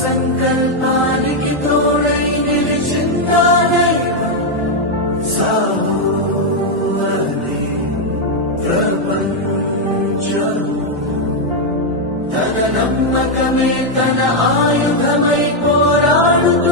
సంకల్పానికి తోడై నిలిచిందా దైవం సాహో తన నమ్మకమే తన ఆయుధమై పోరాడుతూ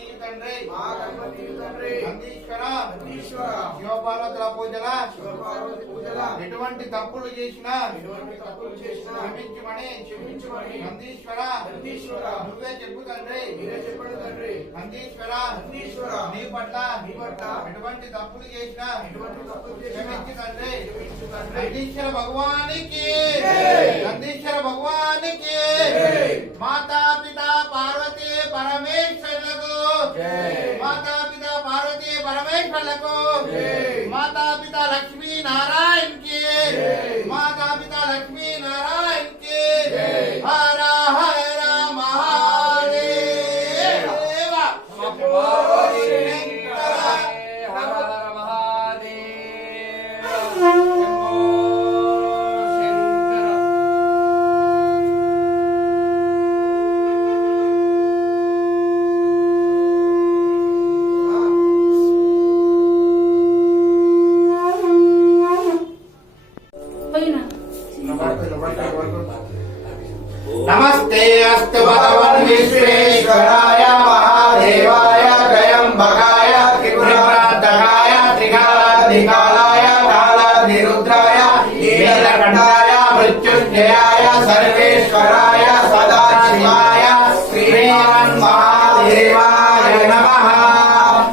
తండ్రి. మా తండ్రి. నందీశ్వర. నందీశ్వర. శివ పార్వతుల పూజల. శివపార్వతి పూజల. ఎటువంటి తప్పులు చేసినా ఎటువంటి తప్పులు చేసినా క్షమించమని. క్షమించమని. నందీశ్వర. నందీశ్వర. నువ్వే చెప్పు తండ్రి. మీరే చెప్పండి తండ్రి. నందీశ్వర. నందీశ్వర. నీ పట్ల నీ పట్ల ఎటువంటి తప్పులు చేసినా ఎటువంటి తప్పులు చేసినా క్షమించు తండ్రి. క్షమించు తండ్రి. నందీశ్వర భగవానికి. నందీశ్వర భగవానికి. మాతా పిత పార్వతీ పరమేశ్వరులకు జై. మాతా పిత పార్వతీ జై. మాతా పిత లక్ష్మీ నారాయణ కి. మాతా పిత లక్ష్మీ నారాయణ కి. హర హర మహాదేవ శంకర. హర హర మహాదేవ మృత్యుంజయాయ సర్వేశ్వరాయ సదాశివాయ శ్రీమన్మహాదేవాయ నమః.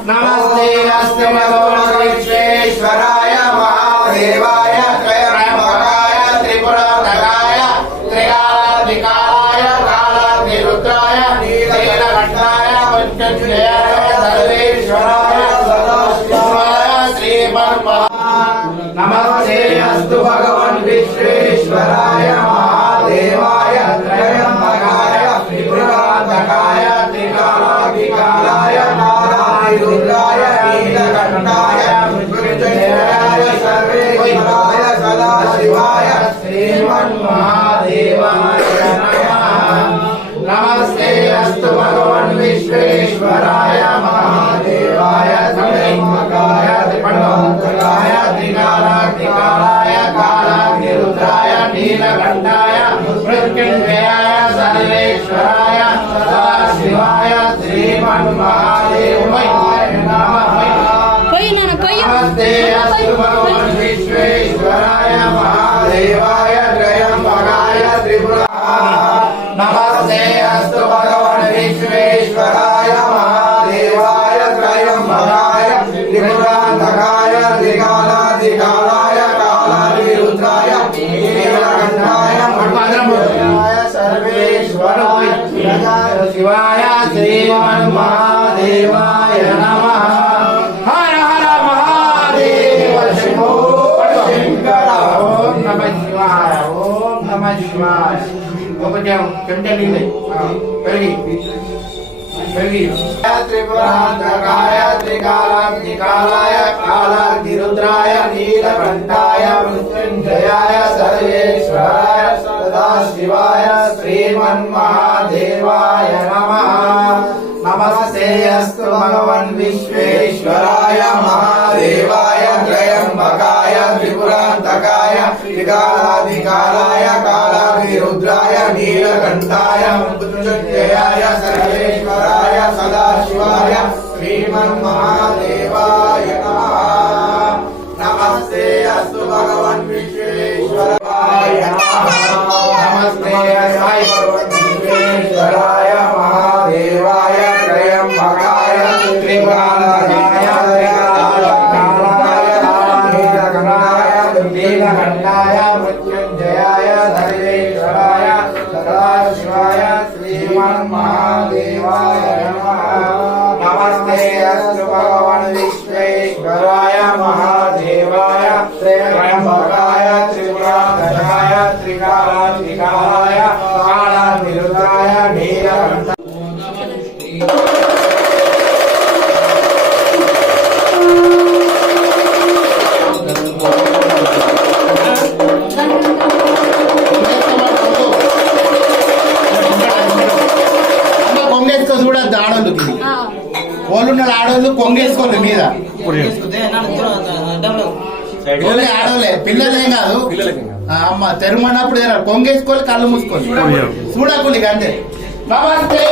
నమస్తే అస్తు భగవన్ విశ్వేశ్వరాయ మహాదేవాయ త్రయంబకాయ త్రిపురాంతకాయ త్రికాలాధికాలాయ కాలాధిరుద్రాయ నీలకంఠాయ మృత్యుంజయాయ సర్వేశ్వరాయ సదాశివాయ శ్రీమన్మహా నమస్తే అస్తు భగవన్ విశ్వేశ్వరాయ ईश्वराय పోయి అస్తు భగవన్ విశ్వేశ్వరాయ మహాదేవాయ. ಶಿವಾಯ ಓಂ ನಮಃ ಶಿವಾಯ ಒಬ್ಬ ಕೆಂಡಲಿ ಬೆಳಗಿ ಬೆಳಗಿ ತ್ರಿಪುರಾಂತಕಾಯ ತ್ರಿಕಾಲಾಗ್ನಿಕಾಲಾಯ ಕಾಲಾಗ್ನಿರುದ್ರಾಯ ನೀಲಕಂಠಾಯ ಮೃತ್ಯುಂಜಯಾಯ ಸರ್ವೇಶ್ವರಾಯ ಸದಾಶಿವಾಯ ಶ್ರೀಮನ್ಮಹಾದೇವಾಯ ನಮಃ नमस्ते अस्तु भगवन् विश्वेश्वराय महादेवाय त्रयम्बकाय त्रिपुरान्तकाय विकार నీలకంఠాయ మృత్యుంజయాయ సర్వేశ్వరాయ సదాశివాయ శ్రీమన్మహాదేవాయ నమః। నమస్తే అస్తు భగవన్ విశ్వేశ్వరాయ నమః నమస్తే సాయి నీలకంఠ చూడద్దు ఆడోళ్ళకి ఆ, ఓళ్ళున్న ఆడోళ్ళు కొంగేసుకోండి మీద. పిల్లలేం కాదు. అమ్మ తెరుమన్నప్పుడు కొంగేసుకోవాలి కళ్ళు మూసుకోవాలి చూడకుండా అంతే. నమస్తే